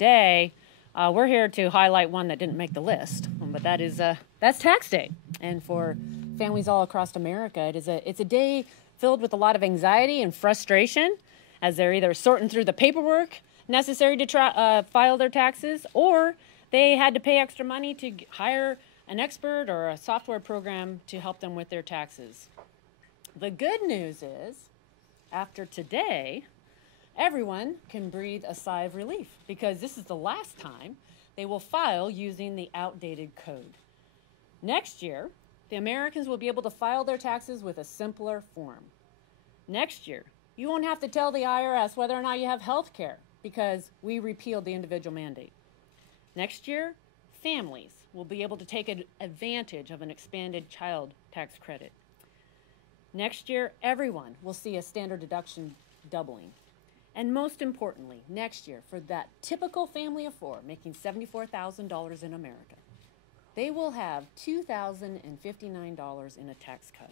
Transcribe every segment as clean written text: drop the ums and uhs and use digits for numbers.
today we're here to highlight one that didn't make the list, but that's tax day. And for families all across America, it's a day filled with a lot of anxiety and frustration as they're either sorting through the paperwork necessary to file their taxes, or they had to pay extra money to hire an expert or a software program to help them with their taxes. The good news is, after today, everyone can breathe a sigh of relief because this is the last time they will file using the outdated code. Next year, the Americans will be able to file their taxes with a simpler form. Next year, you won't have to tell the IRS whether or not you have health care because we repealed the individual mandate. Next year, families will be able to take advantage of an expanded child tax credit. Next year, everyone will see a standard deduction doubling. And most importantly, next year, for that typical family of four making $74,000 in America, they will have $2,059 in a tax cut.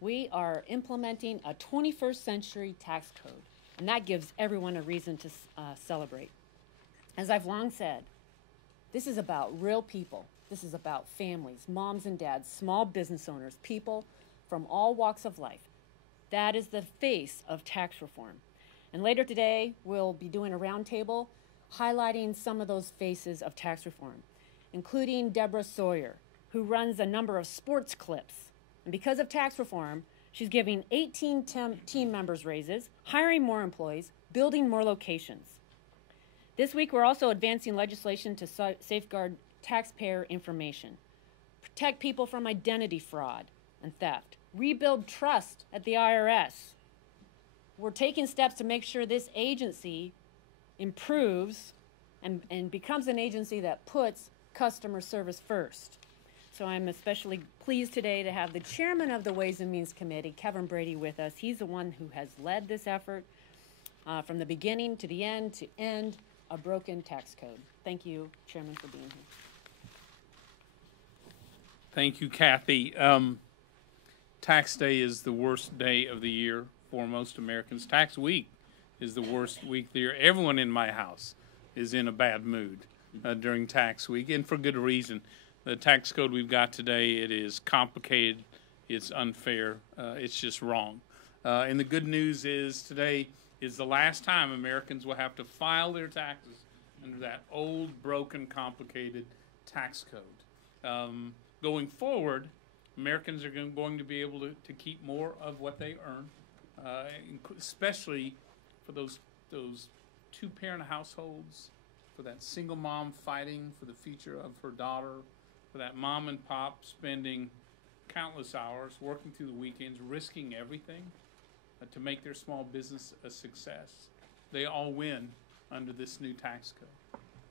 We are implementing a 21st century tax code, and that gives everyone a reason to celebrate. As I've long said, this is about real people. This is about families, moms and dads, small business owners, people from all walks of life. That is the face of tax reform. And later today, we'll be doing a roundtable highlighting some of those faces of tax reform, including Deborah Sawyer, who runs a number of sports clips. And because of tax reform, she's giving 18 team members raises, hiring more employees, building more locations. This week, we're also advancing legislation to safeguard taxpayer information, protect people from identity fraud and theft, rebuild trust at the IRS. We're taking steps to make sure this agency improves and becomes an agency that puts customer service first. So I'm especially pleased today to have the chairman of the Ways and Means Committee, Kevin Brady, with us. He's the one who has led this effort from the beginning to the end to end a broken tax code. Thank you, Chairman, for being here. Thank you, Kathy. Tax day is the worst day of the year for most Americans. Tax week is the worst week of the year. Everyone in my house is in a bad mood during tax week, and for good reason. The tax code we've got today, it is complicated, it's unfair, it's just wrong. And the good news is today is the last time Americans will have to file their taxes under that old, broken, complicated tax code. Going forward, Americans are going to be able to keep more of what they earn, especially for those two-parent households, for that single mom fighting for the future of her daughter, for that mom and pop spending countless hours working through the weekends, risking everything to make their small business a success. They all win under this new tax code.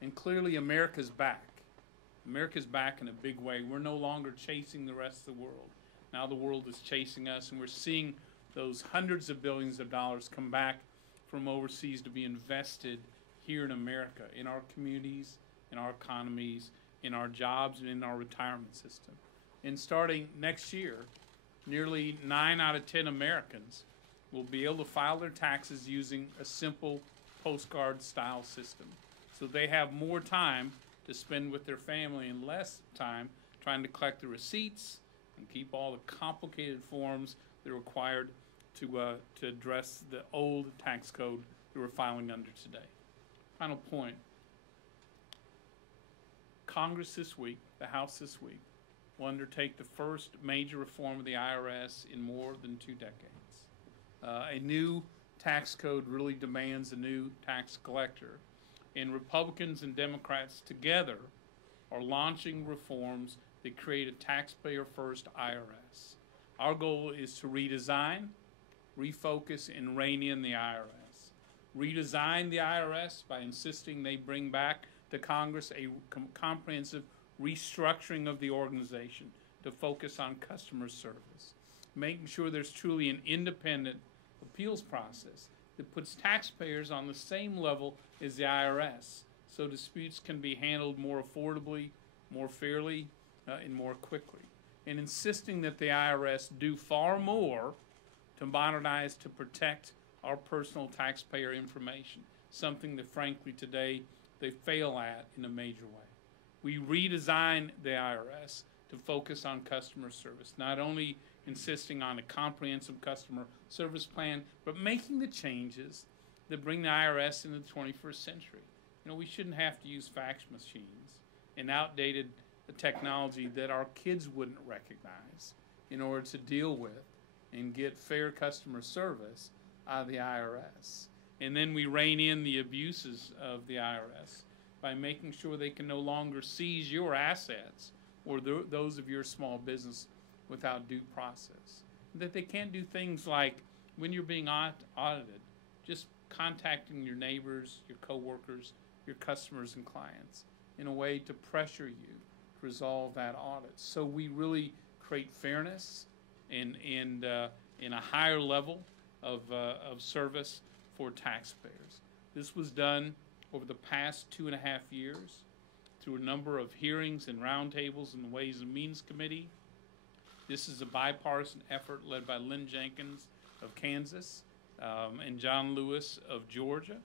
And clearly America's back. America's back in a big way. We're no longer chasing the rest of the world. Now the world is chasing us, and we're seeing those hundreds of billions of dollars come back from overseas to be invested here in America, in our communities, in our economies, in our jobs, and in our retirement system. And starting next year, nearly 9 out of 10 Americans will be able to file their taxes using a simple postcard-style system. So they have more time to spend with their family and less time trying to collect the receipts and keep all the complicated forms that are required to address the old tax code that we're filing under today. Final point. Congress this week, the House this week, will undertake the first major reform of the IRS in more than 2 decades. A new tax code really demands a new tax collector, and Republicans and Democrats together are launching reforms that create a taxpayer-first IRS. Our goal is to redesign, refocus, and rein in the IRS. Redesign the IRS by insisting they bring back to Congress a comprehensive restructuring of the organization to focus on customer service, making sure there's truly an independent appeals process that puts taxpayers on the same level as the IRS, so disputes can be handled more affordably, more fairly, and more quickly. And insisting that the IRS do far more to modernize, to protect our personal taxpayer information, something that frankly today they fail at in a major way. We redesigned the IRS to focus on customer service, not only insisting on a comprehensive customer service plan, but making the changes that bring the IRS into the 21st century. You know, we shouldn't have to use fax machines and outdated technology that our kids wouldn't recognize in order to deal with and get fair customer service out of the IRS. And then we rein in the abuses of the IRS by making sure they can no longer seize your assets or those of your small business without due process. That they can't do things like, when you're being audited, just contacting your neighbors, your coworkers, your customers and clients in a way to pressure you to resolve that audit. So we really create fairness and a higher level of service for taxpayers. This was done over the past 2.5 years through a number of hearings and roundtables in the Ways and Means Committee. This is a bipartisan effort led by Lynn Jenkins of Kansas and John Lewis of Georgia,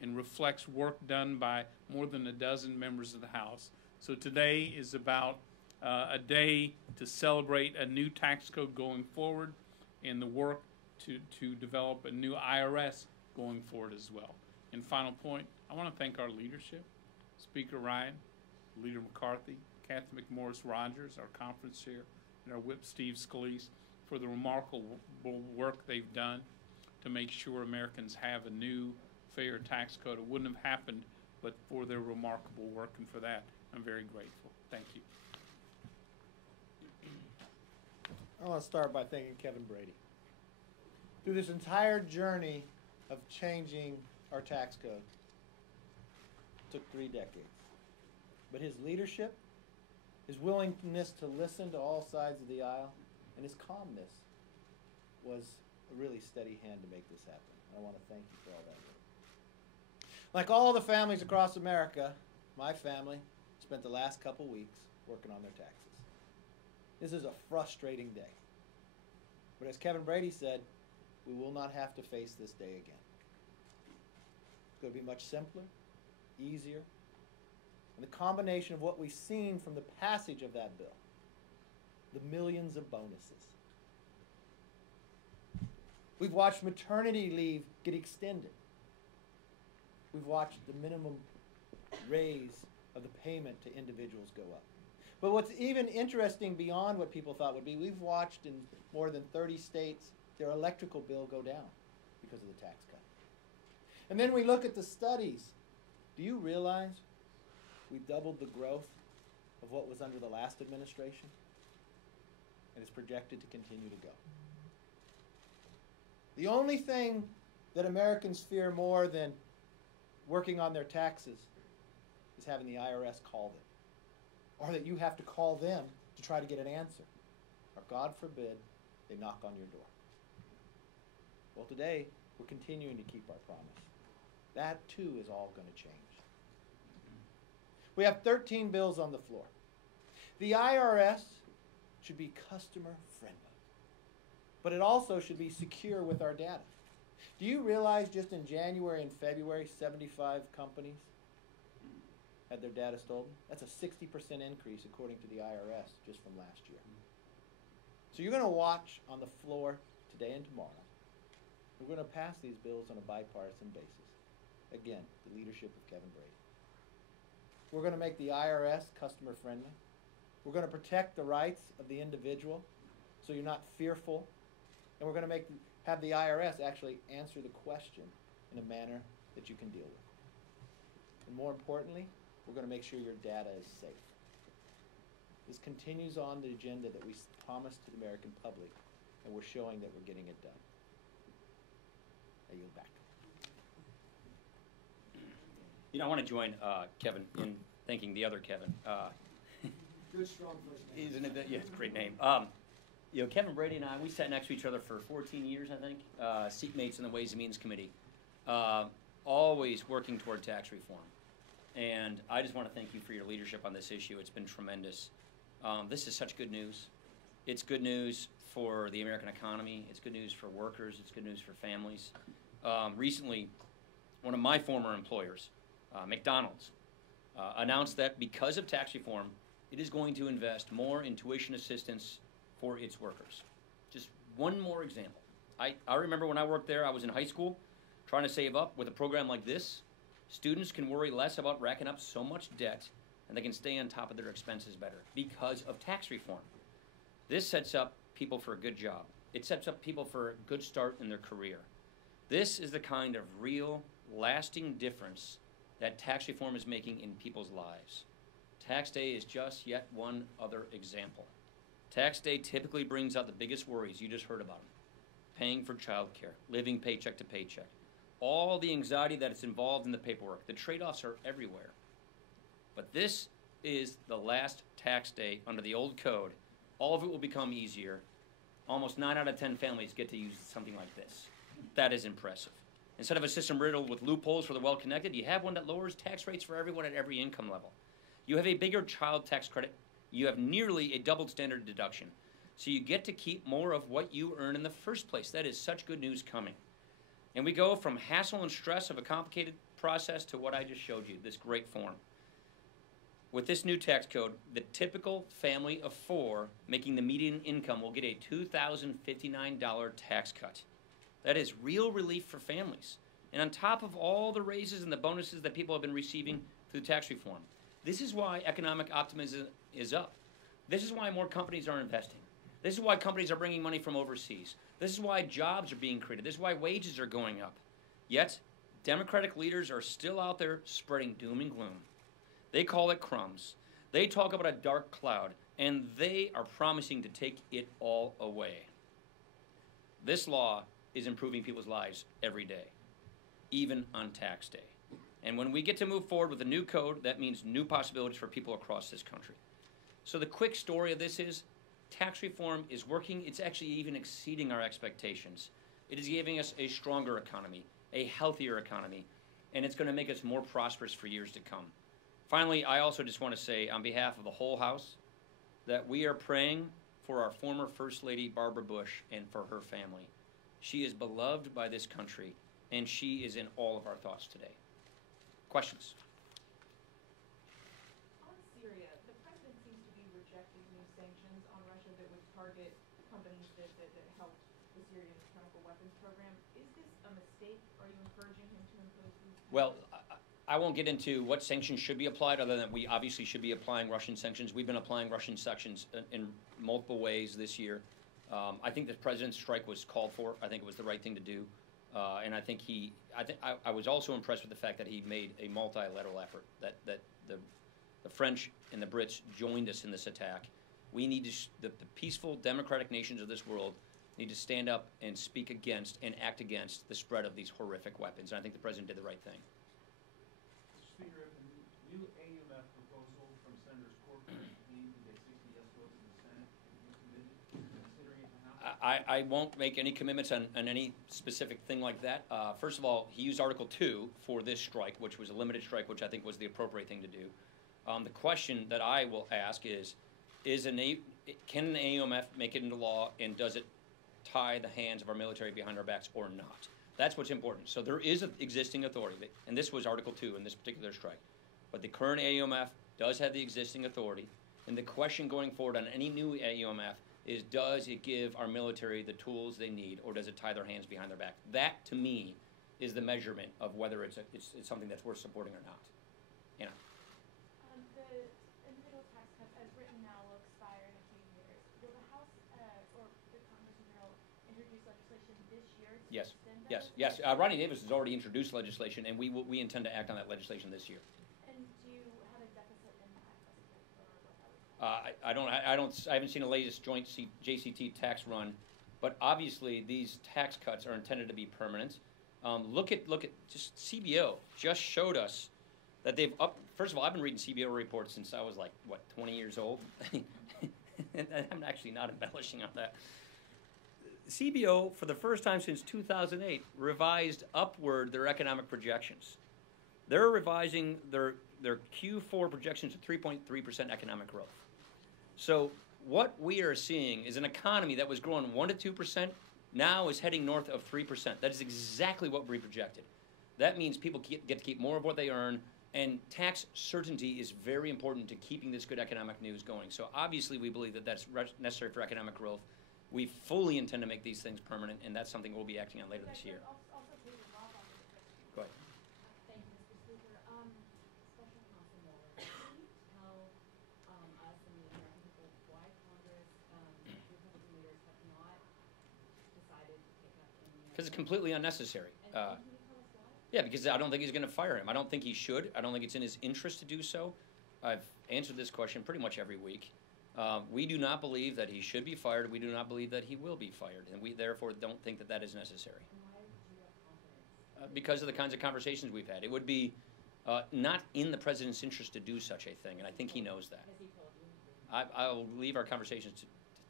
and reflects work done by more than a dozen members of the House. So today is about a day to celebrate a new tax code going forward and the work to develop a new IRS going forward as well. And final point, I want to thank our leadership, Speaker Ryan, Leader McCarthy, Kathy McMorris Rogers, our conference chair, and our whip Steve Scalise for the remarkable work they've done to make sure Americans have a new fair tax code. It wouldn't have happened but for their remarkable work, and for that I'm very grateful. Thank you. I want to start by thanking Kevin Brady. Through this entire journey of changing our tax code, it took 3 decades. But his leadership, his willingness to listen to all sides of the aisle, and his calmness was a really steady hand to make this happen. I want to thank you for all that work. Like all the families across America, my family spent the last couple weeks working on their taxes. This is a frustrating day. But as Kevin Brady said, we will not have to face this day again. It's going to be much simpler, easier, and the combination of what we've seen from the passage of that bill, the millions of bonuses. We've watched maternity leave get extended. We've watched the minimum raise of the payment to individuals go up. But what's even interesting beyond what people thought would be, we've watched in more than 30 states their electrical bill go down because of the tax cut. And then we look at the studies. Do you realize we've doubled the growth of what was under the last administration? And it's projected to continue to go. The only thing that Americans fear more than working on their taxes is having the IRS call them, or that you have to call them to try to get an answer, or God forbid, they knock on your door. Well, today, we're continuing to keep our promise. That, too, is all going to change. We have 13 bills on the floor. The IRS should be customer friendly, but it also should be secure with our data. Do you realize just in January and February, 75 companies had their data stolen? That's a 60% increase according to the IRS just from last year. So you're going to watch on the floor today and tomorrow. We're going to pass these bills on a bipartisan basis. Again, the leadership of Kevin Brady. We're going to make the IRS customer friendly. We're going to protect the rights of the individual so you're not fearful. And we're going to have the IRS actually answer the question in a manner that you can deal with. And more importantly, we're going to make sure your data is safe. This continues on the agenda that we promised to the American public, and we're showing that we're getting it done. I yield back. You know, I want to join Kevin in thanking the other Kevin. Good, strong first name. Isn't it? Yeah, it's a great name. You know, Kevin Brady and I, we sat next to each other for 14 years, I think, seatmates in the Ways and Means Committee, always working toward tax reform. And I just want to thank you for your leadership on this issue. It's been tremendous. This is such good news. It's good news for the American economy. It's good news for workers. It's good news for families. Recently, one of my former employers McDonald's announced that because of tax reform, it is going to invest more in tuition assistance for its workers. Just one more example. I remember when I worked there, I was in high school trying to save up. With a program like this, students can worry less about racking up so much debt, and they can stay on top of their expenses better because of tax reform. This sets up people for a good job. It sets up people for a good start in their career. This is the kind of real, lasting difference that tax reform is making in people's lives. Tax day is just yet one other example. Tax day typically brings out the biggest worries. You just heard about them. Paying for childcare, living paycheck to paycheck, all the anxiety that is involved in the paperwork. The trade-offs are everywhere. But this is the last tax day under the old code. All of it will become easier. Almost 9 out of 10 families get to use something like this. That is impressive. Instead of a system riddled with loopholes for the well-connected, you have one that lowers tax rates for everyone at every income level. You have a bigger child tax credit. You have nearly a doubled standard deduction. So you get to keep more of what you earn in the first place. That is such good news coming. And we go from hassle and stress of a complicated process to what I just showed you, this great form. With this new tax code, the typical family of 4 making the median income will get a $2,059 tax cut. That is real relief for families. And on top of all the raises and the bonuses that people have been receiving through tax reform, this is why economic optimism is up. This is why more companies are investing. This is why companies are bringing money from overseas. This is why jobs are being created. This is why wages are going up. Yet, Democratic leaders are still out there spreading doom and gloom. They call it crumbs. They talk about a dark cloud, and they are promising to take it all away. This law is improving people's lives every day, even on tax day. And when we get to move forward with a new code, that means new possibilities for people across this country. So the quick story of this is tax reform is working. It's actually even exceeding our expectations. It is giving us a stronger economy, a healthier economy, and it's going to make us more prosperous for years to come. Finally, I also just want to say on behalf of the whole House that we are praying for our former First Lady Barbara Bush and for her family. She is beloved by this country, and she is in all of our thoughts today. Questions? On Syria, the president seems to be rejecting new sanctions on Russia that would target companies that help the Syrian chemical weapons program. Is this a mistake? Are you encouraging him to impose these? Well, I won't get into what sanctions should be applied, other than we obviously should be applying Russian sanctions. We've been applying Russian sanctions in multiple ways this year. I think the president's strike was called for. I think it was the right thing to do. And I think I was also impressed with the fact that he made a multilateral effort, that the French and the Brits joined us in this attack. We need to, the peaceful democratic nations of this world need to stand up and speak against and act against the spread of these horrific weapons. And I think the president did the right thing. Mr. Speaker, if the new AUMF proposal from Senators Corcoran and Kane can get 60 yes votes in the Senate, are you committed to considering it in the House? I won't make any commitments on any specific thing like that. First of all, he used Article 2 for this strike, which was a limited strike, which I think was the appropriate thing to do. The question that I will ask is can an AUMF make it into law, and does it tie the hands of our military behind our backs or not? That's what's important. So there is an existing authority, and this was Article 2 in this particular strike. But the current AUMF does have the existing authority, and the question going forward on any new AUMF is, does it give our military the tools they need, or does it tie their hands behind their back? That, to me, is the measurement of whether it's something that's worth supporting or not. You know. The individual tax cuts as written now will expire in a few years. Will the House or the Congress in general introduce legislation this year to Yes. extend Yes, those? yes. Ronnie Davis has already introduced legislation, and we intend to act on that legislation this year. And do you have a deficit impact estimate or what that would cost? I haven't seen the latest joint JCT tax run, but obviously these tax cuts are intended to be permanent. Look at just CBO just showed us that they've up. First of all, I've been reading CBO reports since I was like 20 years old. And I'm actually not embellishing on that. CBO, for the first time since 2008, revised upward their economic projections. They're revising their Q4 projections to 3.3% economic growth. So what we are seeing is an economy that was growing 1 to 2%, now is heading north of 3%. That is exactly what we projected. That means people get to keep more of what they earn, And tax certainty is very important to keeping this good economic news going. So obviously, we believe that that's necessary for economic growth. We fully intend to make these things permanent, and that's something we'll be acting on later this year. Also, please involve on this question. Go ahead. Thank you, Mr. Speaker. Special Counsel Mueller, can you tell us and the American people why Congress, Republican leaders have not decided to take up any? Because it's completely unnecessary. And can you tell us why? Yeah, because I don't think he's going to fire him. I don't think he should. I don't think it's in his interest to do so. I've answered this question pretty much every week. We do not believe that he should be fired. We do not believe that he will be fired, and we therefore don't think that that is necessary. And why would you have confidence? Because of the kinds of conversations we've had. It would be not in the president's interest to do such a thing, and I think he knows that. Has he told you? I'll leave our conversations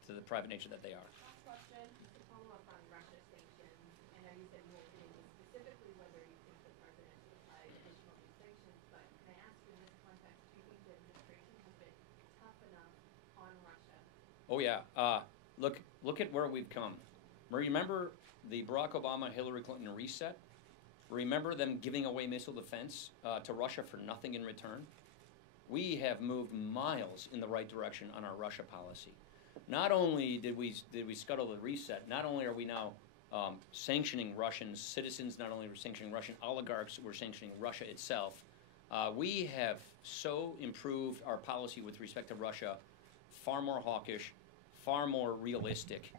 to the private nature that they are. Last question, just to follow up on Russia sanctions. I know you said you won't get into specifically whether you think the president should apply additional new sanctions, but can I ask you in this context, do you think the administration has been tough enough on Russia? Oh yeah. Look at where we've come. Remember the Barack Obama Hillary Clinton reset? Remember them giving away missile defense to Russia for nothing in return? We have moved miles in the right direction on our Russia policy. Not only did we scuttle the reset, not only are we now sanctioning Russian citizens, not only are we sanctioning Russian oligarchs, we're sanctioning Russia itself. We have so improved our policy with respect to Russia, far more hawkish, far more realistic,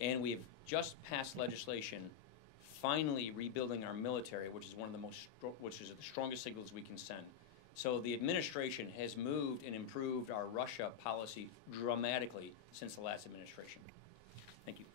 and we've just passed legislation finally rebuilding our military, which is which is the strongest signals we can send. So the administration has moved and improved our Russia policy dramatically since the last administration. Thank you.